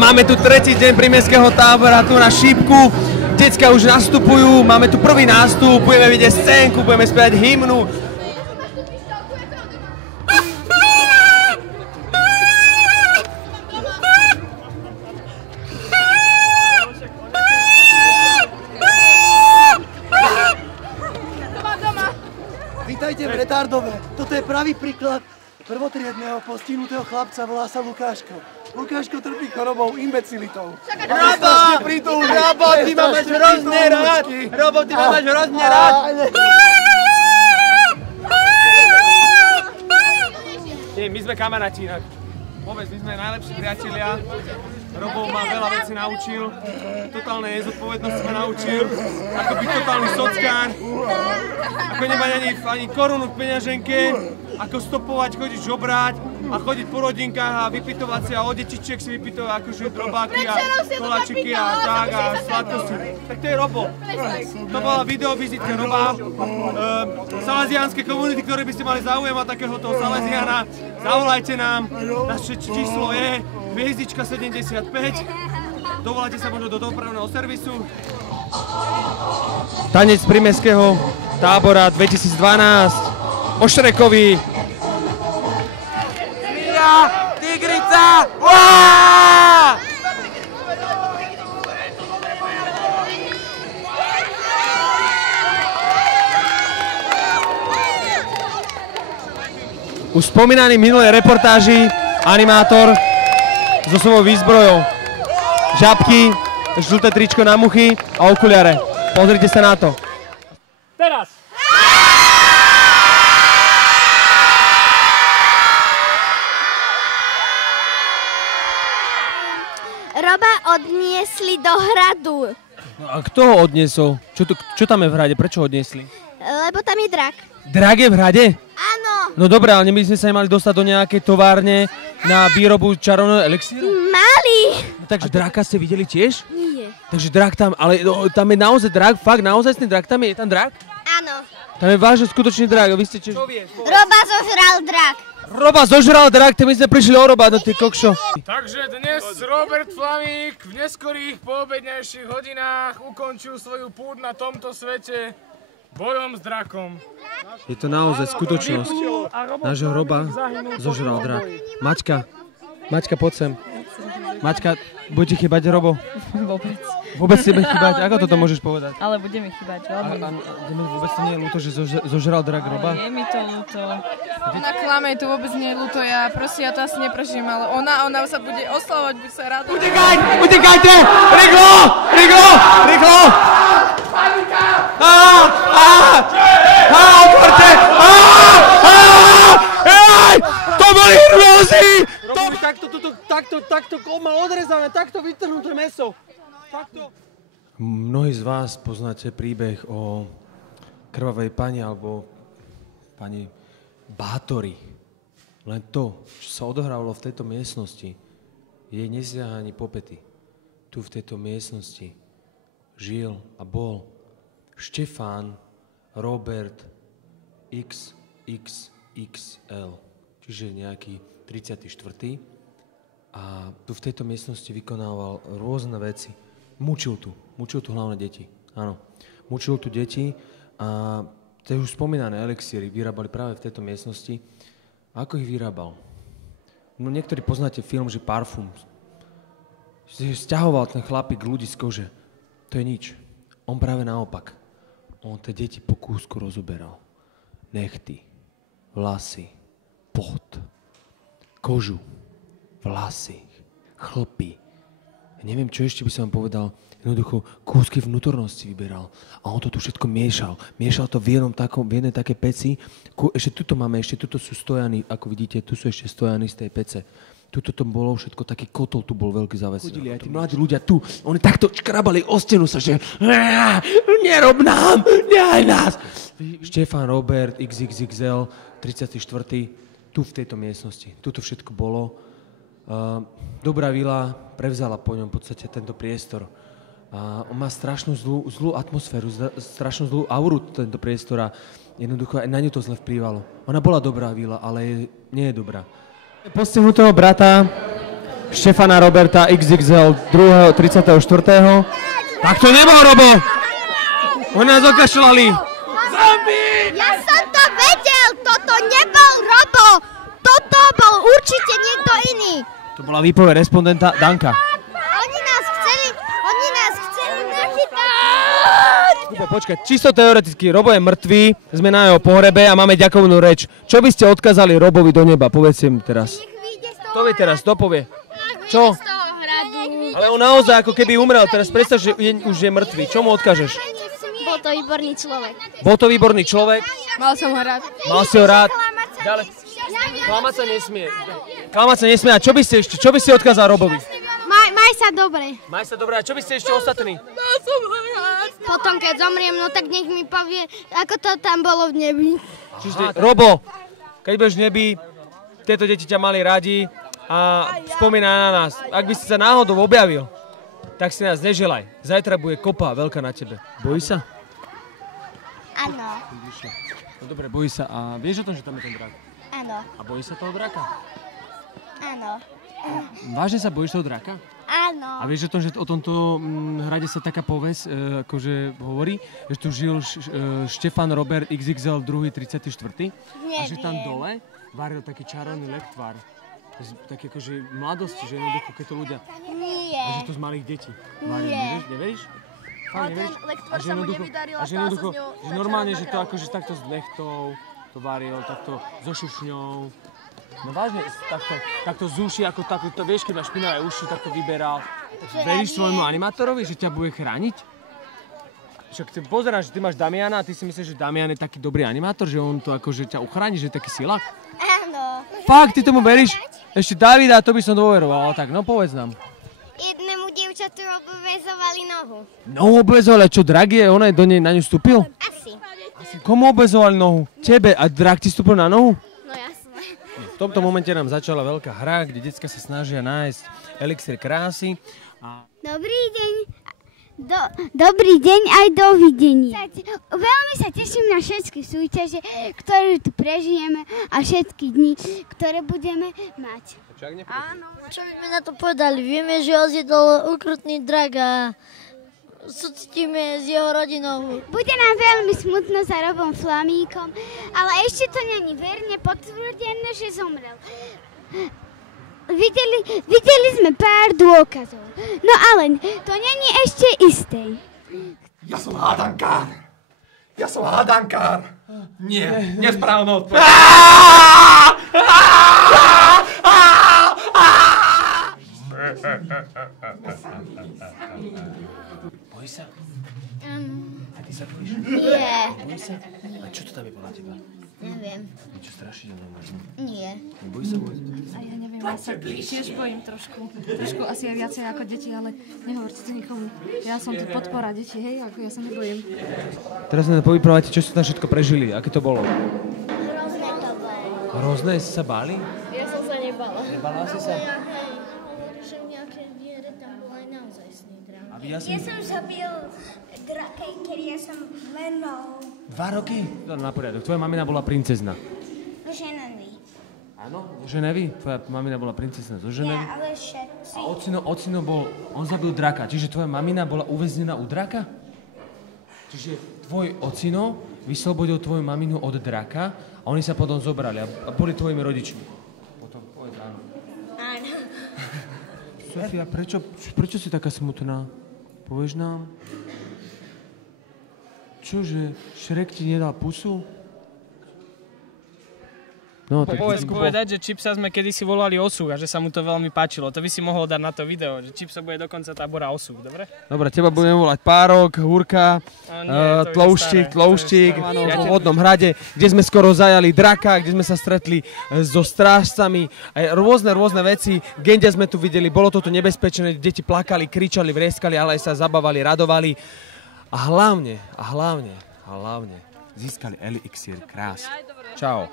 Máme tu tretí deň prímestského tábora, tu na Šípku. Decka už nastupujú, máme tu prvý nástup, budeme vidieť scénku, budeme spievať hymnu. Vítajte v Retardove. Toto je pravý príklad prvotriedného postihnutého chlapca, volá sa Lukáško. Lukáško trpí chorobou, imbecilitou. Robo, ty ma máš hrozne rád! Robo, ty ma máš hrozne rád! Nie, my sme kamaráti inak. Vôbec, my sme najlepší priatelia. Robo ma veľa vecí naučil, totálne nezodpovednosti ma naučil, ako byť totálny sockár, ako nemať ani korunu v peňaženke, ako stopovať, chodiť žobrať a chodiť po rodinkách a vypitovať si a od detičiek si vypitovať akože drobáky a koláčiky a tak a sladkosti. Tak to je Robo. To bola videovizitka Roba. Salesiánske komunity, ktoré by ste mali záujem a takéhoto Salesiána, zavolajte nám, naše číslo je hviezdička 75, dovoláte sa možno do dopravného servisu. Tanec prímestského tábora 2012, Ošrekovi. Mira, tigrica, uá! Už spomínaný v minulej reportáži animátor so svojou výzbrojou. Žabky, žlté tričko na muchy a okuliare. Pozrite sa na to. Teraz! Roba odniesli do hradu. No a kto ho odniesol? Čo tam je v hrade? Prečo ho odniesli? Lebo tam je drak. Drak je v hrade? Áno. No dobré, ale my sme sa mali dostať do nejakej továrne na výrobu čarovného elixíru? Mali. No, takže draka ste videli tiež? Nie. Takže drak tam, ale tam je naozaj drak? Fakt naozaj ten drak tam je? Je tam drak? Áno. Tam je vážne skutočný drak, vy ste tiež... Roba zožral drak. Roba zožral drak, my sme prišli o Roba, no ty kokšo. Takže dnes Robert Flamík v neskorých poobednejších hodinách ukončil svoju púť na tomto svete bojom s drakom. Je to naozaj skutočnosť. Nášho Roba zožral drak. Maťka, poď sem. Maťka, bude ti chýbať Robo? Vôbec. Vôbec ti bude chýbať? Ako toto môžeš povedať? Ale bude mi chýbať, veľmi. Vôbec to nie je ľúto, že zožral drak Roba? Je mi to ľúto. Ona klame, to vôbec nie je ľúto, ja to asi neprežijem, ale ona sa bude oslavovať, bude sa rada. Utekajte! Rýchlo! Panika! Otvorte! To boli hrôzy! Takto mal odrezané, takto vytrhnuté mäso. Mnohí z vás poznáte príbeh o krvavej pani alebo pani Bátori. Len to, čo sa odohrávalo v tejto miestnosti, jej nesiaha ani po päty. Tu v tejto miestnosti žil a bol Štefán Robert XXXL, čiže nejaký 34. A tu v tejto miestnosti vykonával rôzne veci. Mučil tu hlavne deti. Áno, mučil tu deti a tie už spomínané elixíry vyrábali práve v tejto miestnosti. A ako ich vyrábal? No niektorí poznáte film, že Parfum. Sťahoval ten chlapík ľudí z kože. To je nič. On práve naopak. On tie deti po kúsku rozoberal. Nechty, vlasy, pot, kožu, vlasy, chlpy. Ja neviem, čo ešte by som vám povedal. Jednoducho kúsky vnútornosti vyberal. A on to tu všetko miešal. Miešal to v jednej takej peci. Ešte tuto máme, tuto sú stojany, ako vidíte, tu sú ešte stojany z tej pece. Tuto to bolo všetko, taký kotol tu bol veľký zavesený. Chodili aj tí mladí ľudia tu, oni takto škrabali o stenu sa, že nerob nám, nehaj nás. Štefán Robert XXXL, 34. tu v tejto miestnosti. Tuto všetko bolo. Dobrá vila prevzala po ňom v podstate tento priestor. On má strašnú zlú atmosféru, strašnú zlú auru tento priestor a jednoducho aj na ňu to zle vplývalo. Ona bola dobrá vila, ale nie je dobrá. Postihnutého brata Štefana Roberta XXL 2. 34. Tak to nebol Robo! Oni nás okašľali! Ja som to vedel, toto nebol Robo. Toto bol určite niekto iný. To bola výpoveď respondenta Danka. Oni nás chceli nachytať. Kubo, počkaj, čisto teoreticky, Robo je mŕtvý, sme na jeho pohrebe a máme ďakovnú reč. Čo by ste odkázali Robovi do neba? Povedzte mi teraz. To vie teraz, to povie. Čo? Ale on naozaj ako keby umrel, teraz predstav, že už je mŕtvý. Čo mu odkážeš? Bol to výborný človek. Bol to výborný človek? Mal som ho rád. Mal si ho rád? Ďalej. Klamať sa nesmie. Klamať sa nesmie. A čo by ste odkázal Robovi? Maj sa dobre. Maj sa dobre. A čo by ste ešte ostatní? Potom, keď zomriem, no tak nech mi povie, ako to tam bolo v nebi. Čiže, Robo, keď budeš v nebi, tieto deti ťa mali radi a spomínaj na nás. Ak by si sa náhodou objavil, tak si nás neželaj. Zajtra bude kopa veľká na tebe. Bojí sa? Áno. No dobre, bojí sa. A vieš o tom, že tam je ten drak? Áno. A bojí sa toho draka? Áno. Vážne sa bojíš toho draka? Áno. A vieš o tom, že o tomto hrade sa taká povesť akože hovorí, že tu žil Štefan Robert XXL 2. 34. A že tam dole varil taký čarovný lektvár. Taký akože mladosti, že jednoducho, keď to ľudia... Nie. A že to z malých detí. Neveríš? Ale ten lektvár sa mu nevydaril a stala sa s ňou... Že normálne, že to akože takto s nechtou to varil, takto so šušňou. No vážne, takto z uši, ako takto, vieš, keď máš špinavé uši, tak to vyberal. Veríš svojmu animátorovi, že ťa bude chrániť? Však ty pozeráš, že ty máš Damiana a ty si myslíš, že Damian je taký dobrý animátor, že on to akože ťa uchráni, že je taký silák? Áno. Fakt, ty tomu veríš? Ešte Davida, to by som dôveroval, ale tak, no povedz nám. Jednému dievčatu obvezovali nohu. Nohu obvezovali, a čo, drak je? On aj do nej na ňu vstúpil? Asi. Komu obvezovali nohu? Tebe. A drak ti vstúpil na nohu? No jasné. V tomto momente nám začala veľká hra, kde decká sa snažia nájsť elixír krásy. Dobrý deň. Dobrý deň aj dovidenia. Veľmi sa teším na všetky súťaže, ktoré tu prežijeme a všetky dni, ktoré budeme mať. Áno, čo by sme na to povedali? Vieme, že ho zjedol ukrutný drak a súcitíme s jeho rodinou. Bude nám veľmi smutno za Robom Flamíkom, ale ešte to není verne potvrdené, že zomrel. Videli sme pár dôkazov, no ale to není ešte isté. Ja som hádankár. Nie, nesprávna odpoveď. Bojíš sa? A ty sa bojíš? Nie. Bojíš sa? A čo to tam je podľa teba? Neviem. Niečo strašidelné možno. Nie. Bojíš sa vôbec? A ja neviem, ja sa tiež bojím trošku asi aj viacej ako deti, ale nehovorte to nikomu. Ja som tu podpora detí, hej, ako ja sa nebojím. Teraz sme povyprávate, čo ste tam všetko prežili, aké to bolo? Hrozné to bolo. Hrozné, si sa báli? Ja som sa nebala. Nebala si sa? Že v nejakej viere tam bol aj naozajstný drak. Ja som zabil draka, keď ja som len mal. 2 roky? To na poriadok. Tvoja mamina bola princezna. Ženaný. Áno? Zo Ženevy? Tvoja mamina bola princezna zo Ženevy? Ja, ale všetci. A ocino bol, on zabil draka. Čiže tvoja mamina bola uväznená u draka? Čiže tvoj ocino vyslobodil tvoju maminu od draka a oni sa potom zobrali a boli tvojimi rodičmi. Potom povedz áno. Áno. Sofia, prečo si taká smutná? Povieš nám? Čože, Šrek ti nedal pusu? No, tak Povedz povedať, že Chipsa sme kedysi volali Osúk a že sa mu to veľmi páčilo. To by si mohol dať na to video, že Chipsa bude do konca tábora Osúk, dobre? Dobre, teba budeme volať Párok, Húrka, Tlouštík, v vodnom hrade, kde sme skoro zajali draka, kde sme sa stretli so strážcami, aj rôzne veci. Gendia sme tu videli, bolo toto nebezpečné, deti plakali, kričali, vrieskali, ale aj sa zabávali, radovali. A hlavne získali elixír krásy. Čau.